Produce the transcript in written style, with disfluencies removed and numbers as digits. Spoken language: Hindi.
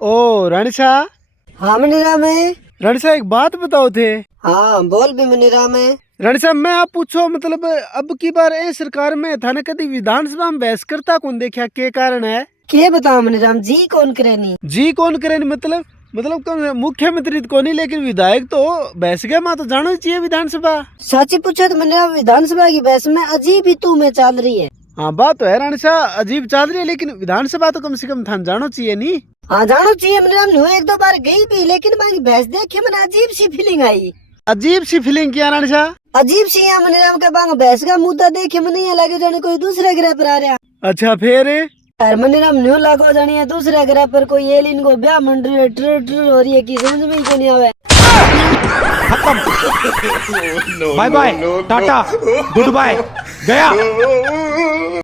ओ रणछा। हाँ मनीराम है। रणछा एक बात बताओ थे। हाँ बोल भी मनीराम है। रणछा मैं आप पूछो मतलब अब की बार ए सरकार में थाने कदी विधानसभा में बहस करता कौन देखा के कारण है? के बताओ मनीराम जी कौन करे नहीं? जी कौन करे नहीं मतलब कौन मुख्यमंत्री तो नहीं लेकिन विधायक तो बहस गया मां तो जानो ही चाहिए विधानसभा। सच पूछो तो मनीराम विधानसभा की बहस में अजीब ही तू में चल रही है। हाँ बात तो है रणछा अजीब चल रही है लेकिन विधानसभा तो कम से कम थान जानो चाहिए नहीं। हाँ जानो चाहिए मनीराम। नो एक दो बार गई भी लेकिन मैं बहस देख के मैंने अजीब सी फीलिंग आई। अजीब सी फीलिंग किया रणछा। अजीब सी है मनीराम के बांग बहस का मुद्दा देखे मैंने ये लगे जाने कोई दूसरे ग्रह पर आ रहा। अच्छा फिर यार मनीराम न्यू लागो जानी है दूसरे ग्रह पर कोई एलियन को ब्याह मंडरी है ट्र ट्र हो रही है कि समझ में ही क्यों नहीं आवे। Bye bye tata good bye गया।